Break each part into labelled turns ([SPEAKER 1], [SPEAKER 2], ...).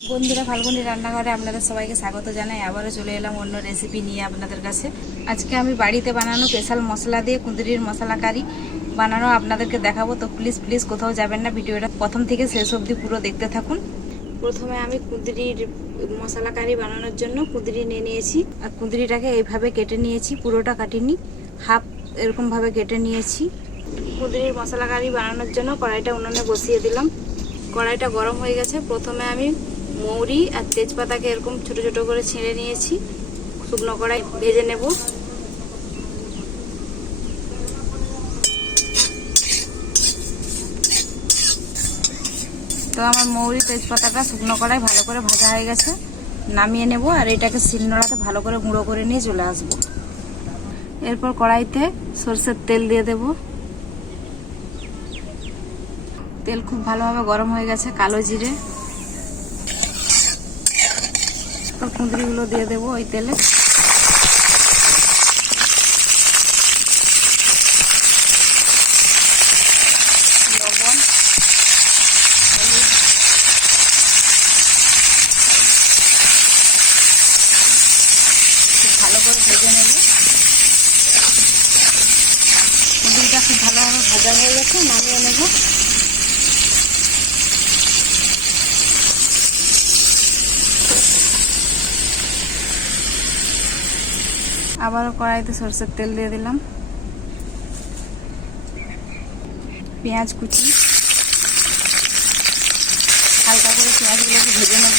[SPEAKER 1] বন্ধুরা, ফাল্গুনি রান্নাঘরে আপনাদের সবাইকে স্বাগত জানাই। আবারও চলে এলাম অন্য রেসিপি নিয়ে আপনাদের কাছে। আজকে আমি বাড়িতে বানানো স্পেশাল মশলা দিয়ে কুঁদরির মশলা কারি বানানো আপনাদেরকে দেখাবো। তো প্লিজ প্লিজ কোথাও যাবেন না, ভিডিওটা প্রথম থেকে শেষ অবধি পুরো দেখতে থাকুন। প্রথমে আমি কুঁদরির মশলা কারি বানানোর জন্য কুঁদরি নিয়ে নিয়েছি। আর কুঁদরিটাকে এইভাবে কেটে নিয়েছি, পুরোটা কাটিনি, হাফ এরকমভাবে কেটে নিয়েছি। কুঁদরির মশলা কারি বানানোর জন্য কড়াইটা উনুনে বসিয়ে দিলাম। কড়াইটা গরম হয়ে গেছে। প্রথমে আমি মৌরি আর তেজপাতাকে এরকম ছোট ছোট করে ছিঁড়ে নিয়েছি। শুকনো কড়াই ভেজে নেব। তো আমার মৌরি, তেজপাতাটা শুকনো কড়াই ভালো করে ভাজা হয়ে গেছে। নামিয়ে নেব আর এটাকে শিলনোড়াতে ভালো করে গুঁড়ো করে নিয়ে চলে আসব। এরপর কড়াইতে সর্ষের তেল দিয়ে দেব। তেল খুব ভালোভাবে গরম হয়ে গেছে, কালো জিরে। এরপর কুঁদরিগুলো দিয়ে দেবো ওই তেলে। ভালো করে ভেজে নেব। কুঁদরিটা খুব ভালোভাবে ভাজা হয়ে গেছে, নামিয়ে নেব। আবারও কড়াইতে সরষের তেল দিয়ে দিলাম। পেঁয়াজ কুচি। হালকা করে পেঁয়াজগুলোকে ভেজে নেব।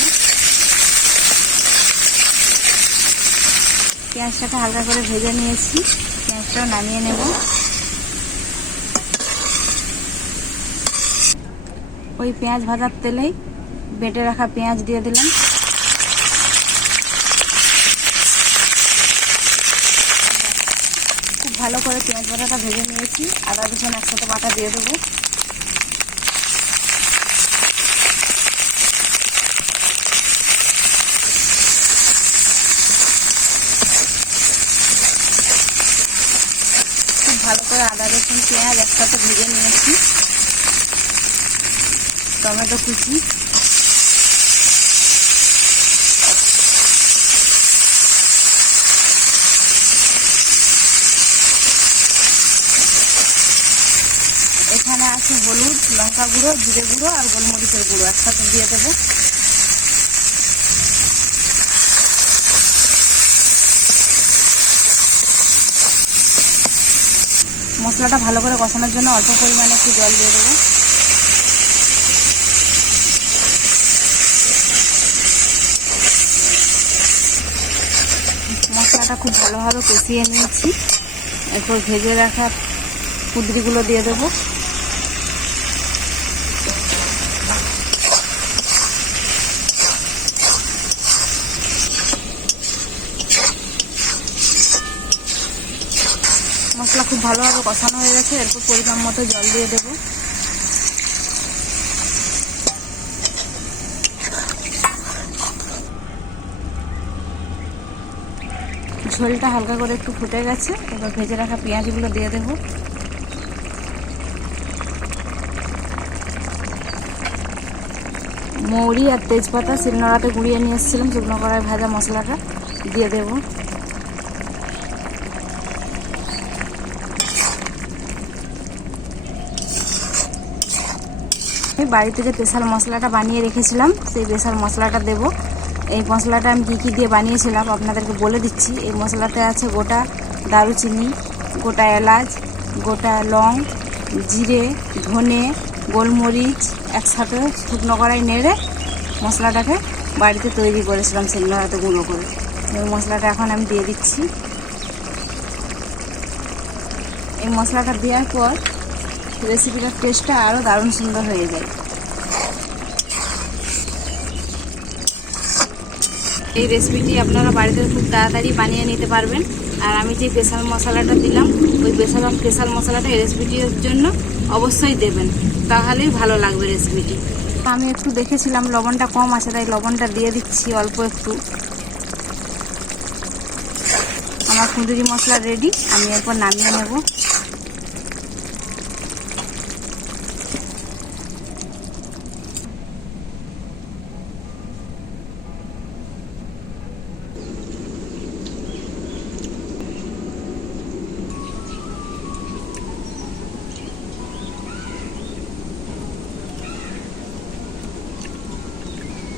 [SPEAKER 1] পেঁয়াজটাকে হালকা করে ভেজে নিয়েছি। পেঁয়াজটাও নামিয়ে নেব। ওই পেঁয়াজ ভাজার তেলেই বেটে রাখা পেঁয়াজ দিয়ে দিলাম। ভালো করে পেঁয়াজ বাটাটা ভেজে নিয়েছি। আদা রসুন একসাথে বাটা দিয়ে দেবো। খুব ভালো করে আদা রসুন পেঁয়াজ একসাথে ভেজে নিয়েছি। টমেটো কুচি। আছে হলুদ, লঙ্কা গুঁড়ো, জিরে গুঁড়ো আর গোলমরিচের গুঁড়ো একসাথে দিয়ে দেবো। মশলাটা ভালো করে কষানোর জন্য অল্প পরিমাণে একটু জল দিয়ে দেবো। মশলাটা খুব ভালোভাবে কষিয়ে নিয়েছি। এরপর ভেজে রাখা কুদরিগুলো দিয়ে দেবো মশলা খুব ভালোভাবে কষানো হয়ে গেছে এরপর পরিমাণ মতো জল দিয়ে দেবো। ঝোলটা হালকা করে একটু ফুটে গেছে, এবার ভেজে রাখা পেঁয়াজগুলো দিয়ে দেবো। মৌরি আর তেজপাতা শিলনোড়াতে গুঁড়িয়ে নিয়ে এসেছিলাম, শুকনো কড়াই ভাজা মশলাটা দিয়ে দেবো। বাড়িতে যে স্পেশাল মশলাটা বানিয়ে রেখেছিলাম, সেই স্পেশাল মশলাটা দেব। এই মশলাটা আমি কী কী দিয়ে বানিয়েছিলাম আপনাদেরকে বলে দিচ্ছি। এই মশলাতে আছে গোটা দারুচিনি, গোটা এলাচ, গোটা লং, জিরে, ধনে, গোলমরিচ, একসাথে শুকনো কড়াই নেড়ে মশলাটাকে বাড়িতে তৈরি করেছিলাম সেগুলো হয়তো গুঁড়ো করে। এই মশলাটা এখন আমি দিয়ে দিচ্ছি। এই মশলাটা দেওয়ার পর রেসিপিটার টেস্টটা আরও দারুণ সুন্দর হয়ে যায়। এই রেসিপিটি আপনারা বাড়িতে খুব তাড়াতাড়ি বানিয়ে নিতে পারবেন। আর আমি যে স্পেশাল মশলাটা দিলাম, ওই স্পেশাল স্পেশাল মশলাটা এই রেসিপিটির জন্য অবশ্যই দেবেন। তাহলেই ভালো লাগবে রেসিপিটি। আমি একটু দেখেছিলাম, লবণটা কম আছে, তাই লবণটা দিয়ে দিচ্ছি অল্প একটু। আমার কুঁদুরি মশলা রেডি আমি এরপর নামিয়ে নেব।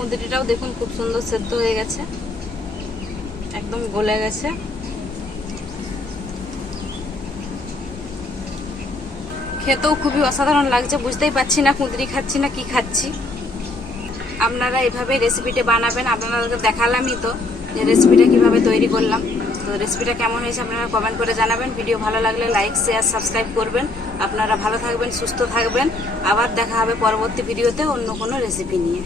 [SPEAKER 1] কুঁদরিটাও দেখুন খুব সুন্দর সেদ্ধ হয়ে গেছে। একদম গলে গেছে। খেতেও খুবই অসাধারণ লাগছে, বুঝতেই পারছি না কুঁদরি খাচ্ছি না কি খাচ্ছি। আপনারা এভাবে রেসিপিটা বানাবেন, আপনাদেরকে দেখালামই তো যে রেসিপিটা কীভাবে তৈরি করলাম। তো রেসিপিটা কেমন হয়েছে আপনারা কমেন্ট করে জানাবেন। ভিডিও ভালো লাগলে লাইক শেয়ার সাবস্ক্রাইব করবেন। আপনারা ভালো থাকবেন, সুস্থ থাকবেন। আবার দেখা হবে পরবর্তী ভিডিওতে অন্য কোনো রেসিপি নিয়ে।